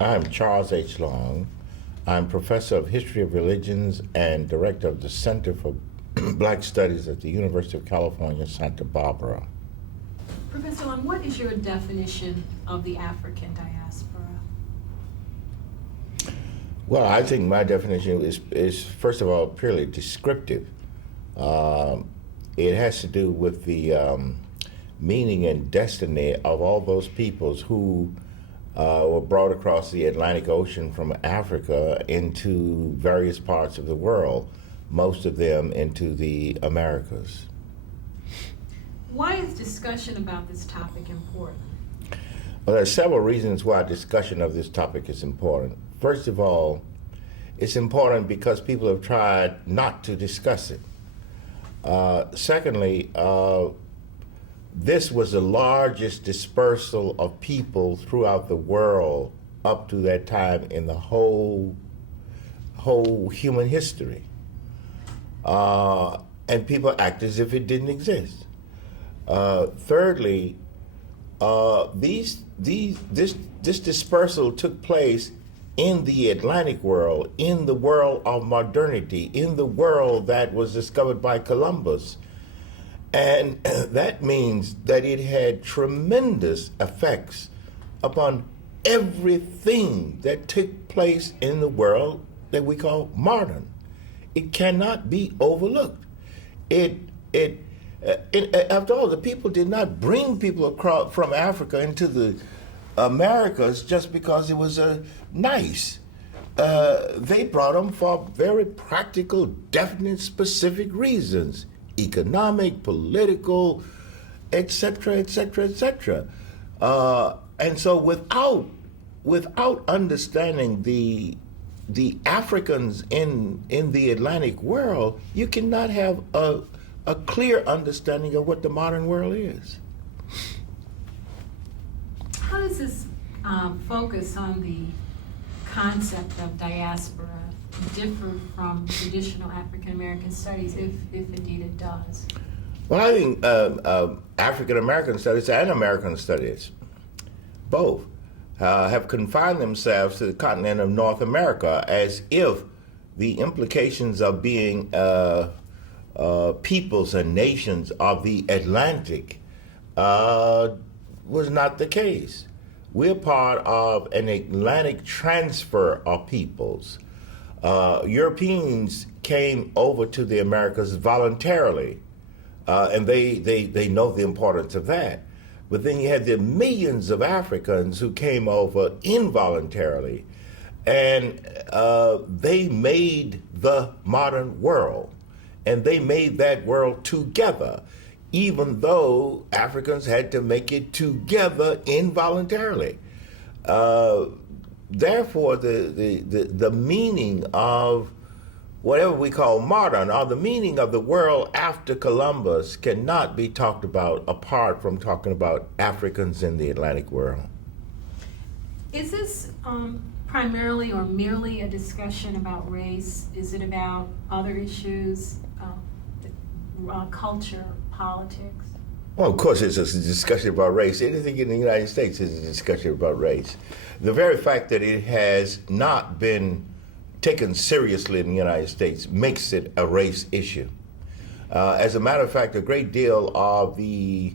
I'm Charles H. Long. I'm professor of history of religions and director of the Center for Black Studies at the University of California, Santa Barbara. Professor Long, what is your definition of the African diaspora? Well, I think my definition is first of all, purely descriptive. It has to do with the meaning and destiny of all those peoples who were brought across the Atlantic Ocean from Africa into various parts of the world, most of them into the Americas. Why is discussion about this topic important? Well, there are several reasons why discussion of this topic is important. First of all, it's important because people have tried not to discuss it. Secondly, this was the largest dispersal of people throughout the world up to that time in the whole human history. And people act as if it didn't exist. Thirdly, this dispersal took place in the Atlantic world, in the world of modernity, in the world that was discovered by Columbus. And that means that it had tremendous effects upon everything that took place in the world that we call modern. It cannot be overlooked. After all, the people did not bring people across from Africa into the Americas just because it was nice. They brought them for very practical, definite, specific reasons. Economic, political, etc., etc., etc. And so without understanding the Africans in the Atlantic world, you cannot have a clear understanding of what the modern world is. How does this focus on the concept of diaspora differ from traditional African American studies, if indeed it does? Well, I think African American studies and American studies, both, have confined themselves to the continent of North America as if the implications of being peoples and nations of the Atlantic was not the case. We're part of an Atlantic transfer of peoples. Europeans came over to the Americas voluntarily, and they know the importance of that. But then you had the millions of Africans who came over involuntarily, and they made the modern world, and they made that world together, even though Africans had to make it together involuntarily. Therefore, the meaning of whatever we call modern, or the meaning of the world after Columbus, cannot be talked about apart from talking about Africans in the Atlantic world. Is this primarily or merely a discussion about race? Is it about other issues, culture, politics? Well, of course, it's a discussion about race. Anything in the United States is a discussion about race. The very fact that it has not been taken seriously in the United States makes it a race issue. As a matter of fact, a great deal of the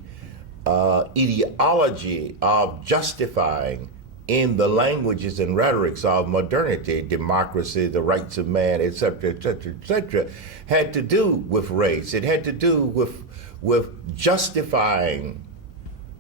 ideology of justifying in the languages and rhetorics of modernity, democracy, the rights of man, etc., etc., etc., had to do with race. It had to do with justifying,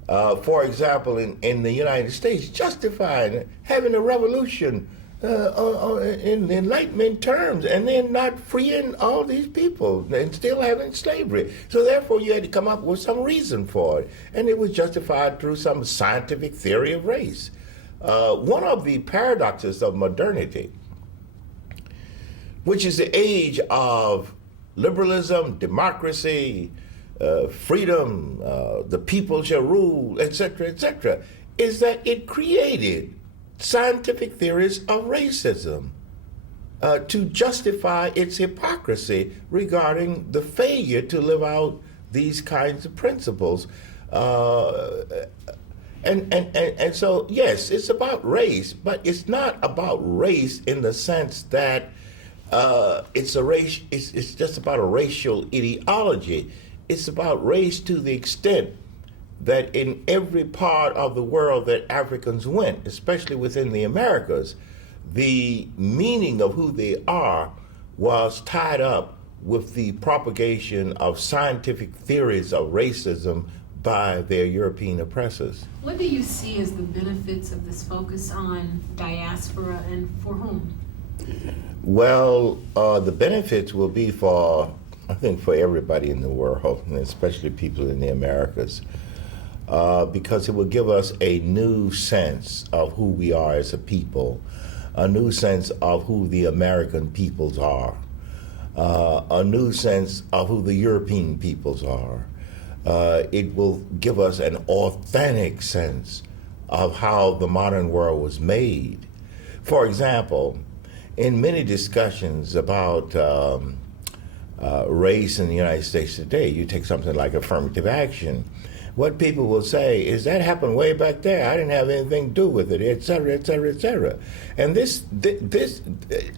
for example, in the United States, justifying having a revolution in Enlightenment terms, and then not freeing all these people and still having slavery. So therefore you had to come up with some reason for it, and it was justified through some scientific theory of race. One of the paradoxes of modernity, which is the age of liberalism, democracy, freedom, the people shall rule, etc., etc., is that it created scientific theories of racism to justify its hypocrisy regarding the failure to live out these kinds of principles. And so, yes, it's about race, but it's not about race in the sense that it's a race. It's just about a racial ideology. It's about race to the extent that in every part of the world that Africans went, especially within the Americas, the meaning of who they are was tied up with the propagation of scientific theories of racism by their European oppressors. What do you see as the benefits of this focus on diaspora, and for whom? Well, the benefits will be for, I think, for everybody in the world, and especially people in the Americas, because it will give us a new sense of who we are as a people, a new sense of who the American peoples are, a new sense of who the European peoples are. It will give us an authentic sense of how the modern world was made. For example, in many discussions about race in the United States today, you take something like affirmative action. What people will say is that happened way back there. I didn't have anything to do with it, et cetera, et cetera, et cetera. And this,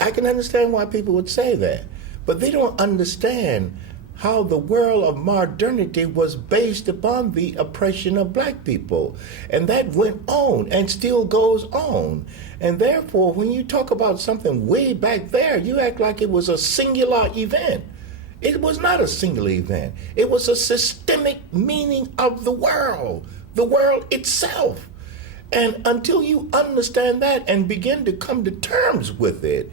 I can understand why people would say that, but they don't understand how the world of modernity was based upon the oppression of black people. And that went on and still goes on. And therefore, when you talk about something way back there, you act like it was a singular event. It was not a singular event. It was a systemic meaning of the world itself. And until you understand that and begin to come to terms with it,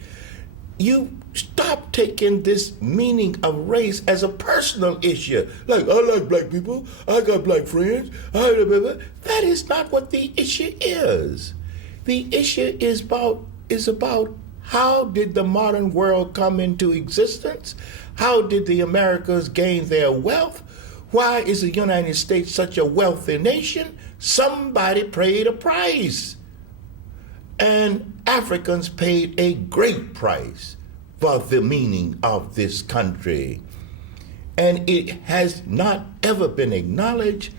you stop taking this meaning of race as a personal issue. Like, I like black people, I got black friends, that is not what the issue is. The issue is about how did the modern world come into existence? How did the Americas gain their wealth? Why is the United States such a wealthy nation? Somebody paid a price. And Africans paid a great price for the meaning of this country. And it has not ever been acknowledged,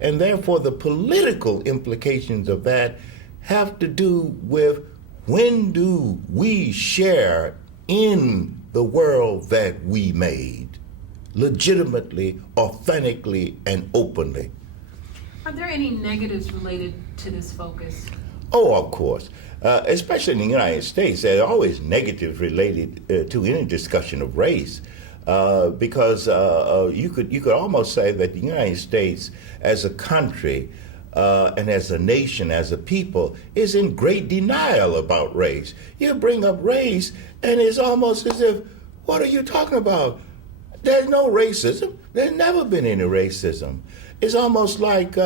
and therefore the political implications of that have to do with when do we share in the world that we made, legitimately, authentically, and openly. Are there any negatives related to this focus? Oh, of course. Especially in the United States, there are always negatives related to any discussion of race, because you could almost say that the United States, as a country and as a nation, as a people, is in great denial about race. You bring up race, and it's almost as if, what are you talking about? There's no racism. There's never been any racism. It's almost like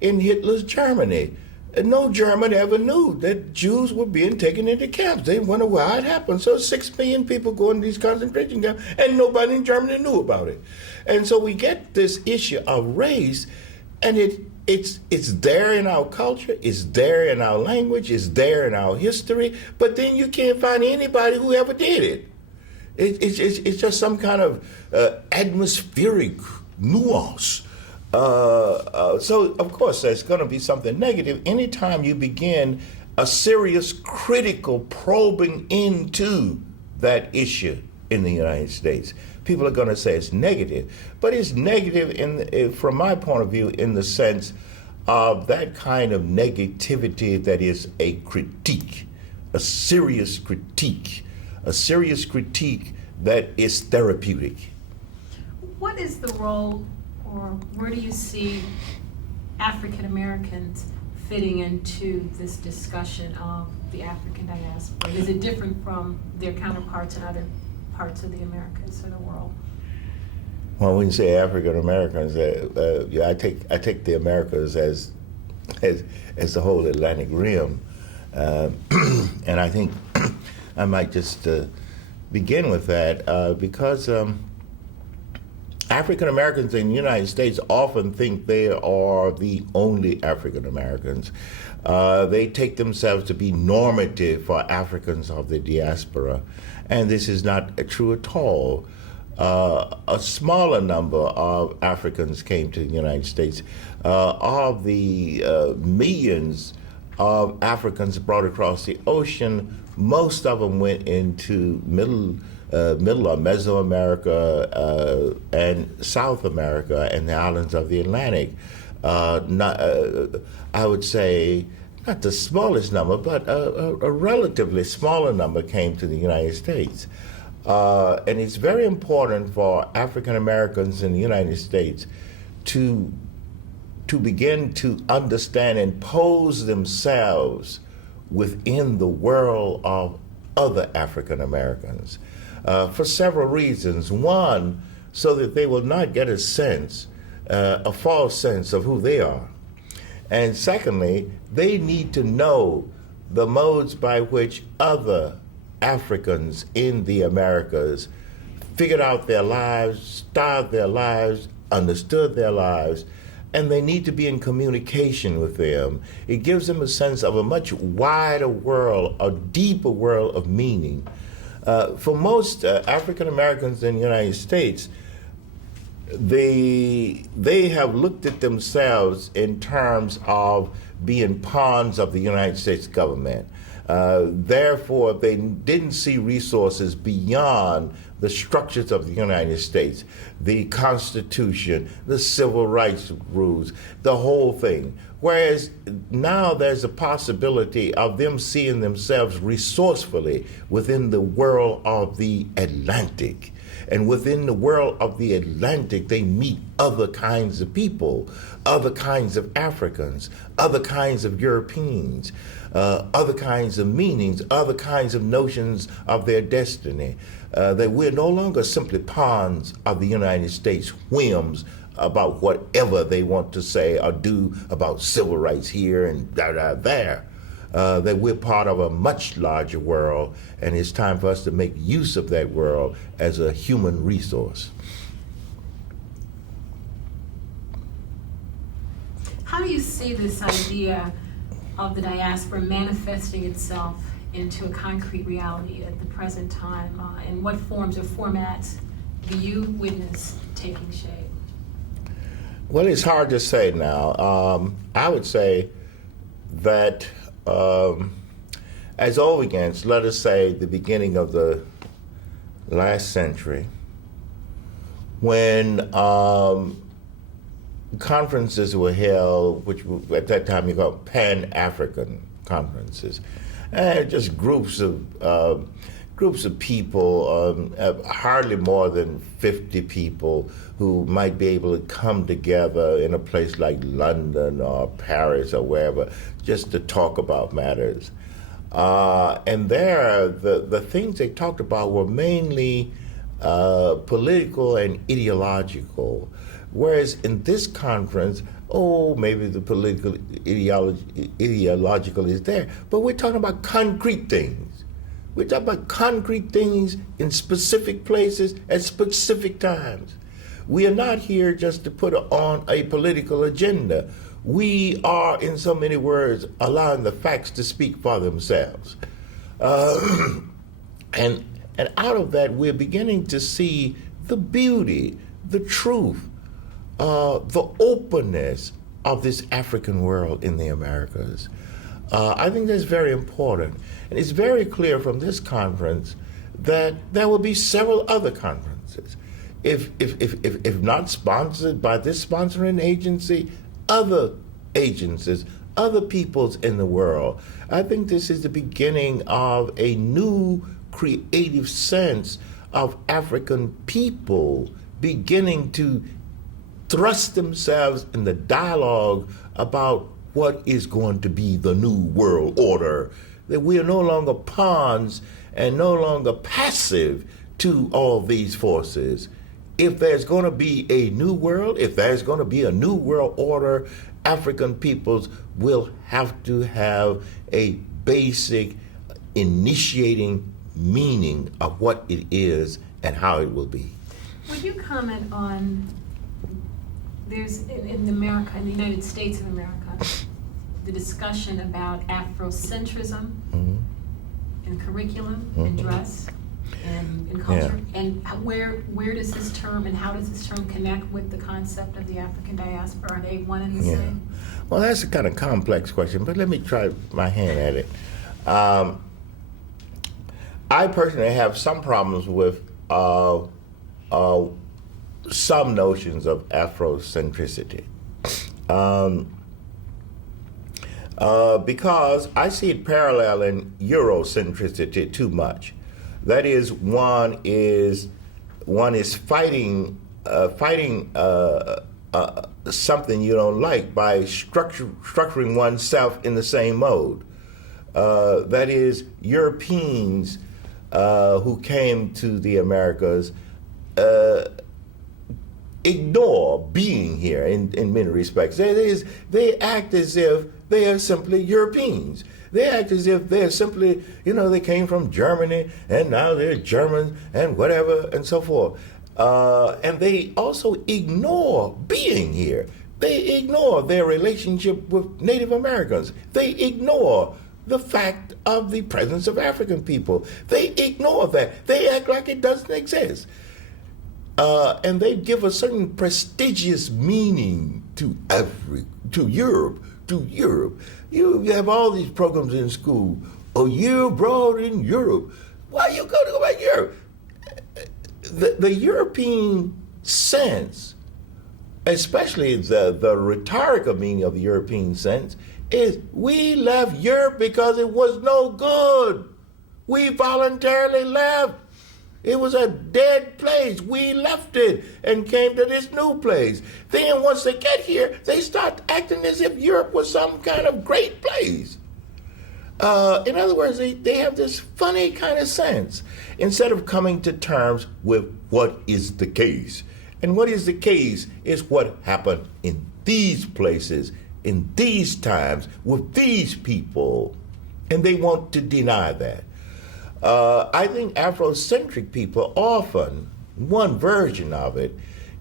in Hitler's Germany. No German ever knew that Jews were being taken into camps. They wonder why it happened. So 6 million people go into these concentration camps, and nobody in Germany knew about it. And so we get this issue of race, and it's there in our culture, it's there in our language, it's there in our history, but then you can't find anybody who ever did it. It's just some kind of atmospheric nuance. So, of course, there's going to be something negative anytime you begin a serious critical probing into that issue in the United States. People are going to say it's negative, but it's negative from my point of view in the sense of that kind of negativity that is a critique, a serious critique that is therapeutic. What is the role, or where do you see African Americans fitting into this discussion of the African diaspora? Is it different from their counterparts in other parts of the Americas or the world? Well, when you say African Americans, I take the Americas as the whole Atlantic Rim, and I think I might just begin with that because African Americans in the United States often think they are the only African Americans. They take themselves to be normative for Africans of the diaspora, and this is not true at all. a smaller number of Africans came to the United States. Of the millions of Africans brought across the ocean, most of them went into middle or Mesoamerica and South America and the islands of the Atlantic. I would say not the smallest number, but a relatively smaller number came to the United States. And it's very important for African Americans in the United States to begin to understand and pose themselves within the world of other African Americans for several reasons. One, so that they will not get a false sense of who they are. And secondly, they need to know the modes by which other Africans in the Americas figured out their lives, started their lives, understood their lives, and they need to be in communication with them. It gives them a sense of a much wider world, a deeper world of meaning. For most African Americans in the United States, they have looked at themselves in terms of being pawns of the United States government. Therefore, they didn't see resources beyond the structures of the United States, the Constitution, the civil rights rules, the whole thing. Whereas now there's a possibility of them seeing themselves resourcefully within the world of the Atlantic. And within the world of the Atlantic, they meet other kinds of people, other kinds of Africans, other kinds of Europeans, other kinds of meanings, other kinds of notions of their destiny. That we're no longer simply pawns of the United States whims about whatever they want to say or do about civil rights here and there. That we're part of a much larger world, and it's time for us to make use of that world as a human resource. How do you see this idea of the diaspora manifesting itself into a concrete reality at the present time? And what forms or formats do you witness taking shape? Well, it's hard to say now. I would say that as old against, let us say, the beginning of the last century, when conferences were held, which at that time you called Pan-African conferences, and just groups of people, hardly more than 50 people, who might be able to come together in a place like London or Paris or wherever, just to talk about matters. And there, the things they talked about were mainly political and ideological. Whereas in this conference, maybe the political ideological is there, but we're talking about concrete things. We're talking about concrete things in specific places at specific times. We are not here just to put on a political agenda. We are, in so many words, allowing the facts to speak for themselves. And out of that, we're beginning to see the beauty, the truth, the openness of this African world in the Americas. I think that's very important. And it's very clear from this conference that there will be several other conferences. If not sponsored by this sponsoring agency, other agencies, other peoples in the world. I think this is the beginning of a new creative sense of African people beginning to thrust themselves in the dialogue about what is going to be the new world order, that we are no longer pawns and no longer passive to all these forces. If there's going to be a new world, if there's going to be a new world order, African peoples will have to have a basic initiating meaning of what it is and how it will be. Would you comment on, there's in America, in the United States of America, the discussion about Afrocentrism in curriculum and dress? and culture. And where does this term and how does this term connect with the concept of the African diaspora? Are they one and the same? Well, that's a kind of complex question, but let me try my hand at it. I personally have some problems with some notions of Afrocentricity. Because I see it paralleling Eurocentricity too much. That is, one is fighting something you don't like by structuring oneself in the same mode. That is, Europeans who came to the Americas ignore being here in many respects. That is, they act as if they are simply Europeans. They act as if they're simply, they came from Germany and now they're Germans and whatever and so forth. And they also ignore being here. They ignore their relationship with Native Americans. They ignore the fact of the presence of African people. They ignore that. They act like it doesn't exist. And they give a certain prestigious meaning to Europe. You have all these programs in school. A year abroad in Europe. Why you go back to Europe? The European sense, especially the rhetorical meaning of the European sense, is we left Europe because it was no good. We voluntarily left. It was a dead place. We left it and came to this new place. Then once they get here, they start acting as if Europe was some kind of great place. In other words, they have this funny kind of sense instead of coming to terms with what is the case. And what is the case is what happened in these places, in these times, with these people. And they want to deny that. I think Afrocentric people often, one version of it,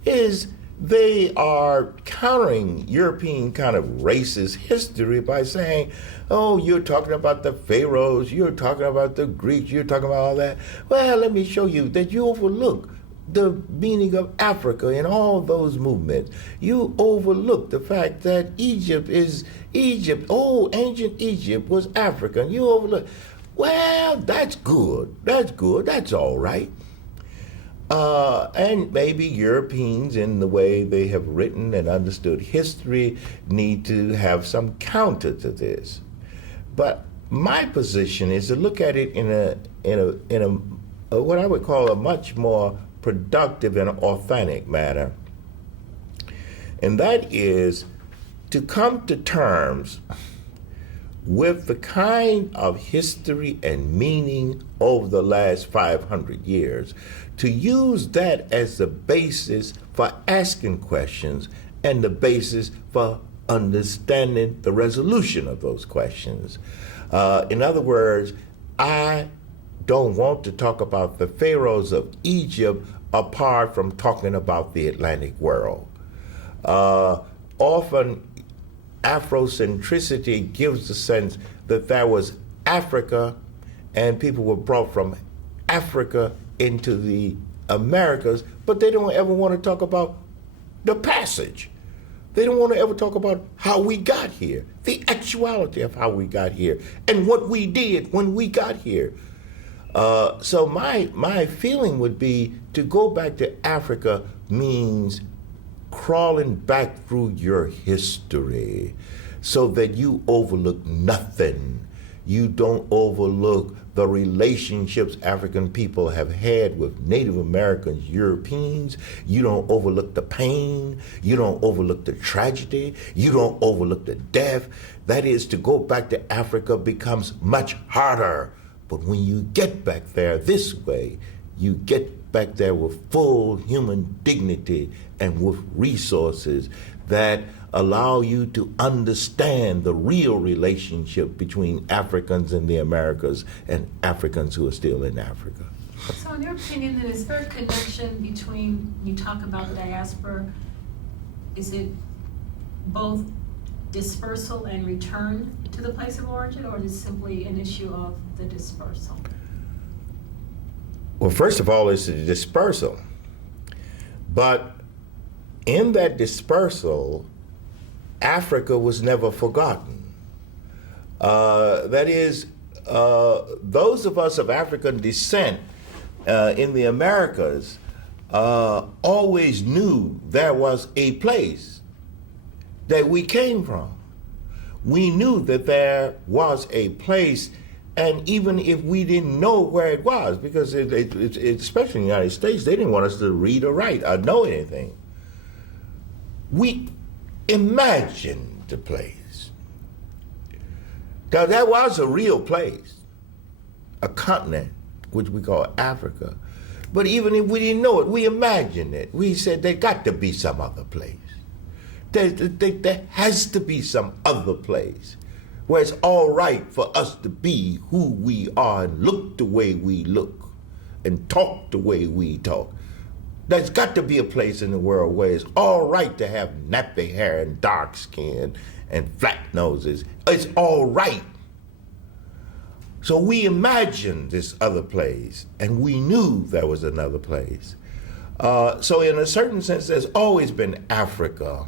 is they are countering European kind of racist history by saying, oh, you're talking about the pharaohs, you're talking about the Greeks, you're talking about all that. Well, let me show you that you overlook the meaning of Africa in all those movements. You overlook the fact that Egypt, ancient Egypt was African. You overlook. Well, that's good. That's all right. And maybe Europeans, in the way they have written and understood history, need to have some counter to this. But my position is to look at it in a what I would call a much more productive and authentic manner, and that is to come to terms with the kind of history and meaning over the last 500 years, to use that as the basis for asking questions and the basis for understanding the resolution of those questions. In other words, I don't want to talk about the pharaohs of Egypt apart from talking about the Atlantic world. Often, Afrocentricity gives the sense that there was Africa and people were brought from Africa into the Americas, but they don't ever want to talk about the passage. They don't want to ever talk about how we got here, the actuality of how we got here, and what we did when we got here. So my feeling would be to go back to Africa means crawling back through your history so that you overlook nothing. You don't overlook the relationships African people have had with Native Americans, Europeans. You don't overlook the pain. You don't overlook the tragedy. You don't overlook the death. That is, to go back to Africa becomes much harder. But when you get back there this way, you get back there with full human dignity and with resources that allow you to understand the real relationship between Africans in the Americas and Africans who are still in Africa. So in your opinion, then, is there a connection between, you talk about the diaspora, is it both dispersal and return to the place of origin, or is it simply an issue of the dispersal? Well, first of all, it's a dispersal. But in that dispersal, Africa was never forgotten. That is, those of us of African descent in the Americas always knew there was a place that we came from. We knew that there was a place, and even if we didn't know where it was, because especially in the United States, they didn't want us to read or write or know anything. We imagined the place. Now, there was a real place, a continent, which we call Africa. But even if we didn't know it, we imagined it. We said there got to be some other place. There has to be some other place where it's all right for us to be who we are and look the way we look and talk the way we talk. There's got to be a place in the world where it's all right to have nappy hair and dark skin and flat noses. It's all right. So we imagined this other place, and we knew there was another place. So in a certain sense, there's always been Africa.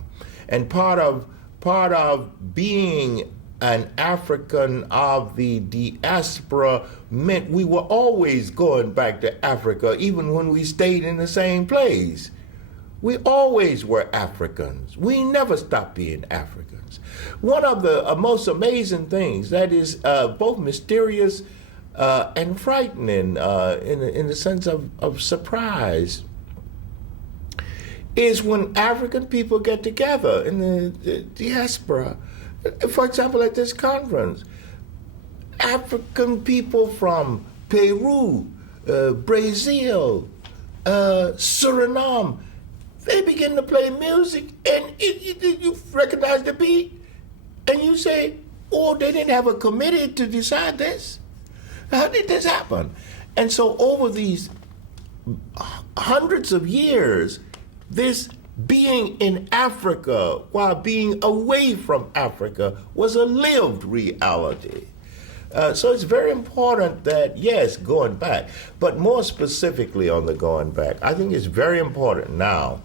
And part of being an African of the diaspora meant we were always going back to Africa, even when we stayed in the same place. We always were Africans. We never stopped being Africans. One of the most amazing things that is both mysterious and frightening in the sense of surprise is when African people get together in the diaspora. For example, at this conference, African people from Peru, Brazil, Suriname, they begin to play music, and you recognize the beat, and you say, oh, they didn't have a committee to decide this. How did this happen? And so over these hundreds of years, this being in Africa while being away from Africa was a lived reality. So it's very important that, yes, going back, but more specifically on the going back, I think it's very important now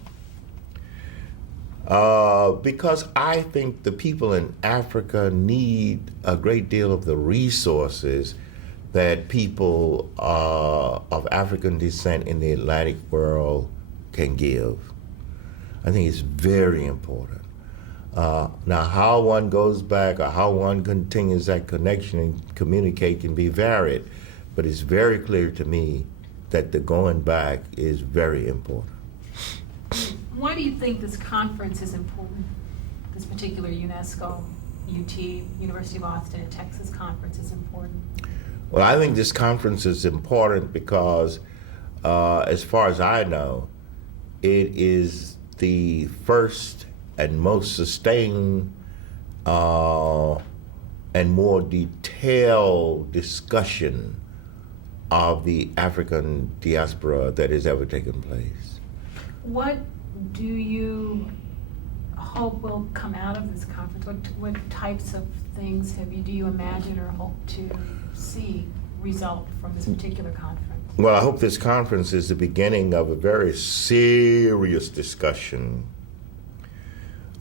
because I think the people in Africa need a great deal of the resources that people of African descent in the Atlantic world can give. I think it's very important. Now, how one goes back or how one continues that connection and communicate can be varied, but it's very clear to me that the going back is very important. Why do you think this conference is important? This particular UNESCO, UT, University of Austin, Texas conference is important? Well, I think this conference is important because, as far as I know, it is the first and most sustained and more detailed discussion of the African diaspora that has ever taken place. What do you hope will come out of this conference? What types of things do you imagine or hope to see result from this particular conference? Well, I hope this conference is the beginning of a very serious discussion,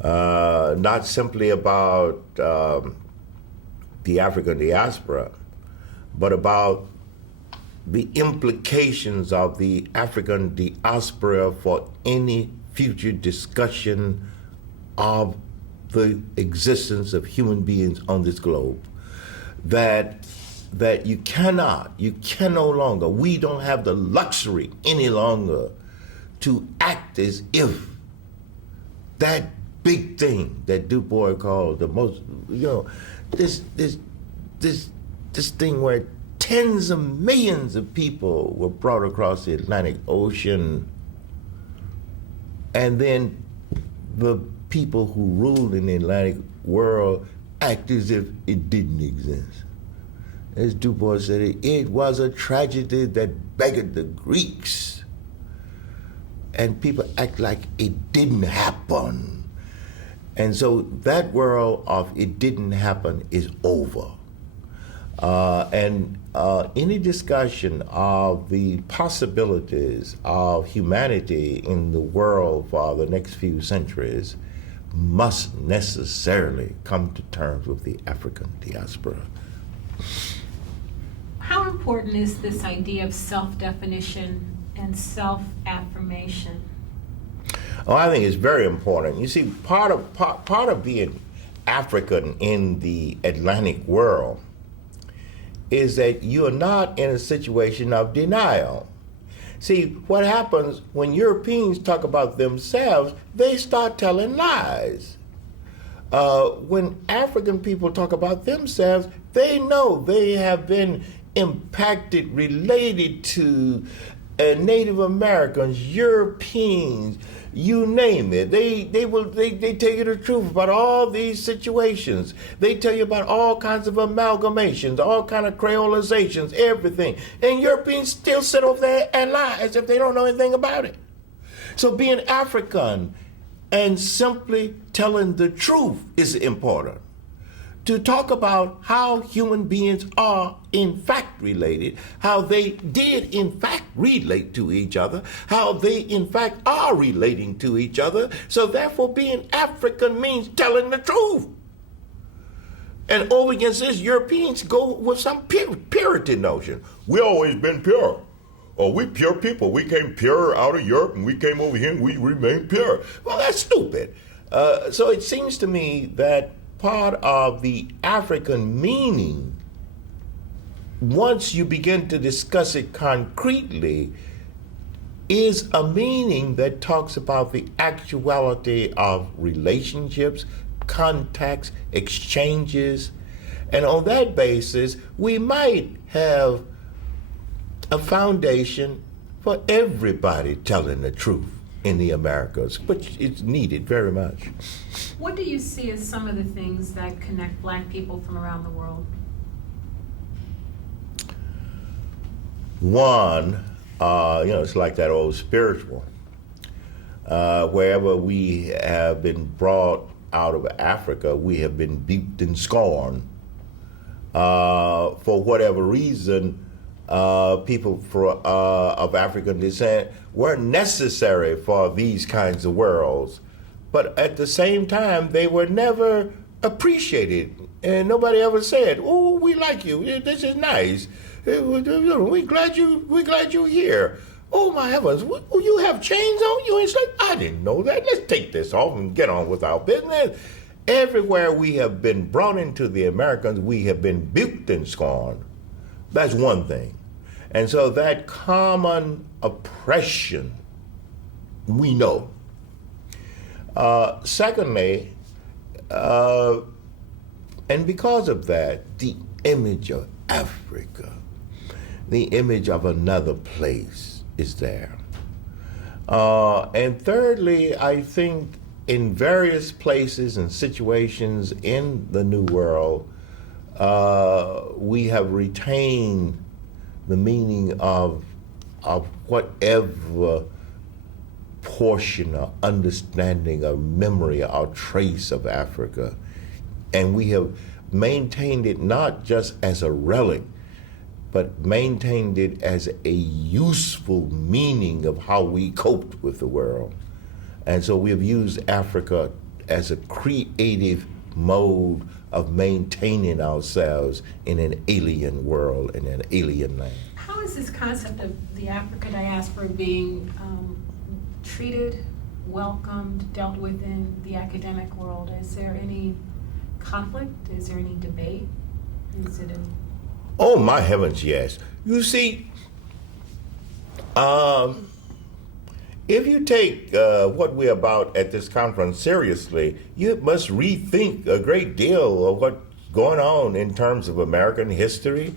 not simply about the African diaspora, but about the implications of the African diaspora for any future discussion of the existence of human beings on this globe. That you can no longer, we don't have the luxury any longer to act as if that big thing that Du Bois called the most, this thing where tens of millions of people were brought across the Atlantic Ocean, and then the people who ruled in the Atlantic world act as if it didn't exist. As Du Bois said, it was a tragedy that beggared the Greeks. And people act like it didn't happen. And so that world of it didn't happen is over. And any discussion of the possibilities of humanity in the world for the next few centuries must necessarily come to terms with the African diaspora. How important is this idea of self-definition and self-affirmation? Oh, I think it's very important. You see, part of being African in the Atlantic world is that you are not in a situation of denial. See, what happens when Europeans talk about themselves, they start telling lies. When African people talk about themselves, they know they have been impacted, related to Native Americans, Europeans, you name it. They tell you the truth about all these situations. They tell you about all kinds of amalgamations, all kinds of creolizations, everything. And Europeans still sit over there and lie as if they don't know anything about it. So being African and simply telling the truth is important. To talk about how human beings are in fact related, how they did in fact relate to each other, how they in fact are relating to each other. So therefore being African means telling the truth. And over against this, Europeans go with some Puritan notion. We always been pure. Oh, we pure people. We came pure out of Europe and we came over here and we remain pure. Well, that's stupid. So it seems to me that part of the African meaning, once you begin to discuss it concretely, is a meaning that talks about the actuality of relationships, contacts, exchanges. And on that basis, we might have a foundation for everybody telling the truth in the Americas, which is needed very much. What do you see as some of the things that connect Black people from around the world? One, it's like that old spiritual. Wherever we have been brought out of Africa, we have been beat and scorned. For whatever reason, people of African descent weren't necessary for these kinds of worlds. But at the same time, they were never appreciated. And nobody ever said, "Oh, we like you. This is nice. We glad you're here. Oh my heavens, you have chains on you?" It's like, I didn't know that. Let's take this off and get on with our business. Everywhere we have been brought into the Americans, we have been buked and scorned. That's one thing. And so that common oppression, we know. Secondly, and because of that, the image of Africa, the image of another place is there. And thirdly, I think in various places and situations in the New World, we have retained the meaning of whatever portion or understanding or memory or trace of Africa. And we have maintained it not just as a relic, but maintained it as a useful meaning of how we coped with the world. And so we have used Africa as a creative mode of maintaining ourselves in an alien world, in an alien land. How is this concept of the African diaspora being treated, welcomed, dealt with in the academic world? Is there any conflict? Is there any debate? Is it Oh my heavens, yes. You see, if you take what we're about at this conference seriously, you must rethink a great deal of what's going on in terms of American history,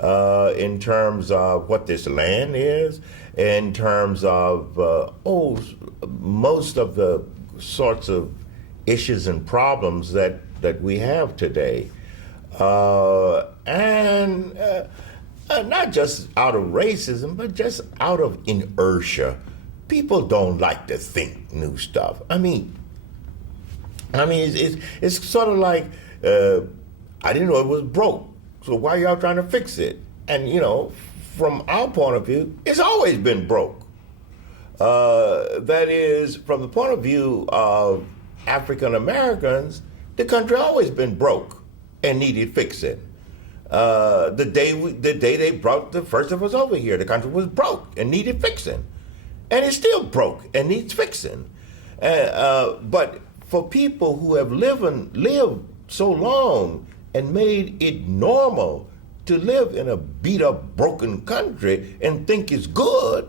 in terms of what this land is, in terms of, most of the sorts of issues and problems that we have today. And not just out of racism, but just out of inertia. People don't like to think new stuff. I mean, it's sort of like, I didn't know it was broke, so why y'all trying to fix it? and from our point of view, it's always been broke. That is, from the point of view of African Americans, the country always been broke and needed fixing. The day they brought the first of us over here, the country was broke and needed fixing, and it's still broke and needs fixing. But for people who have lived so long and made it normal to live in a beat-up, broken country and think it's good,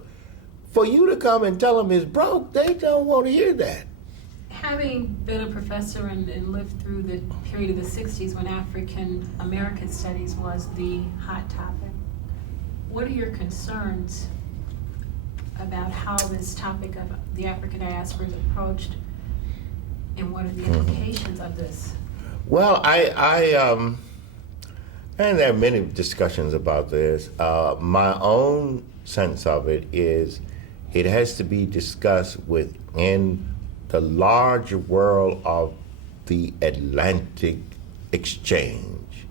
for you to come and tell them it's broke, they don't want to hear that. Having been a professor and lived through the period of the 60s when African American studies was the hot topic, what are your concerns about how this topic of the African diaspora is approached, and what are the implications of this? Well, and there are many discussions about this. My own sense of it is it has to be discussed within the larger world of the Atlantic exchange.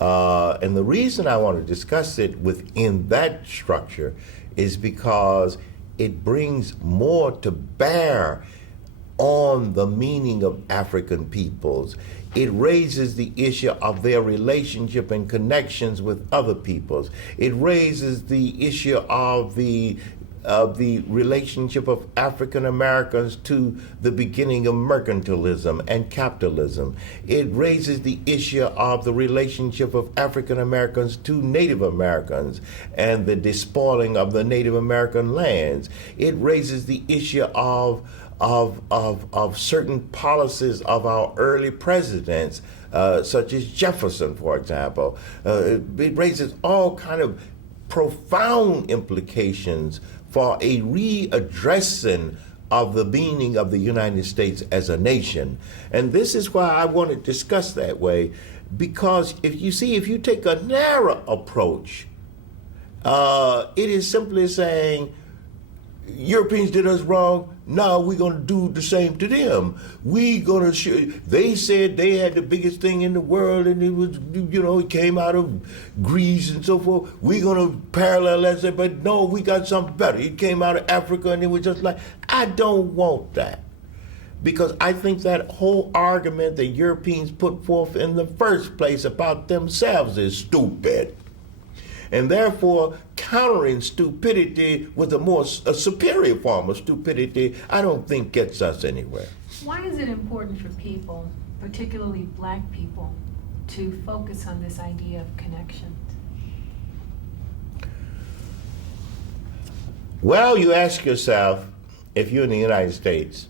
And the reason I want to discuss it within that structure is because it brings more to bear on the meaning of African peoples. It raises the issue of their relationship and connections with other peoples. It raises the issue of the relationship of African Americans to the beginning of mercantilism and capitalism. It raises the issue of the relationship of African Americans to Native Americans and the despoiling of the Native American lands. It raises the issue of certain policies of our early presidents, such as Jefferson, for example. It raises all kind of profound implications for a readdressing of the meaning of the United States as a nation. And this is why I want to discuss that way, because if you take a narrow approach, it is simply saying, Europeans did us wrong, now we're going to do the same to them. They said they had the biggest thing in the world and it was, it came out of Greece and so forth. We're going to parallel that, but no, we got something better. It came out of Africa and it was just like, I don't want that. Because I think that whole argument that Europeans put forth in the first place about themselves is stupid. And therefore, countering stupidity with a superior form of stupidity, I don't think gets us anywhere. Why is it important for people, particularly Black people, to focus on this idea of connection? Well, you ask yourself, if you're in the United States,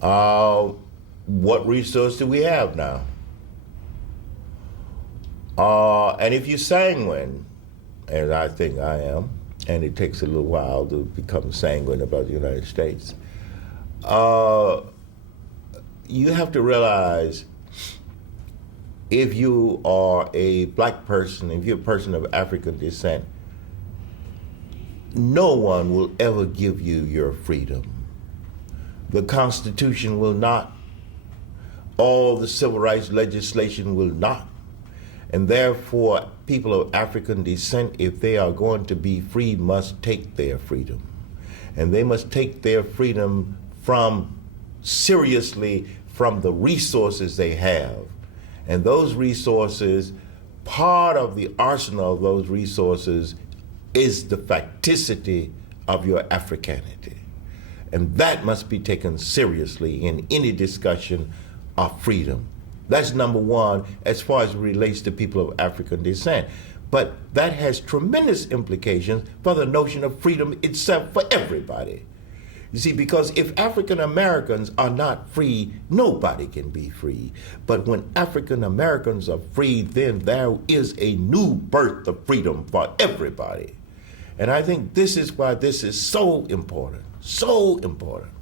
what resource do we have now? And if you're sanguine, as I think I am, and it takes a little while to become sanguine about the United States, you have to realize if you are a Black person, if you're a person of African descent, no one will ever give you your freedom. The Constitution will not. All the civil rights legislation will not. And therefore, people of African descent, if they are going to be free, must take their freedom. And they must take their freedom seriously from the resources they have. And those resources, part of the arsenal of those resources is the facticity of your Africanity. And that must be taken seriously in any discussion of freedom. That's number one as far as it relates to people of African descent. But that has tremendous implications for the notion of freedom itself for everybody. You see, because if African Americans are not free, nobody can be free. But when African Americans are free, then there is a new birth of freedom for everybody. And I think this is why this is so important, so important.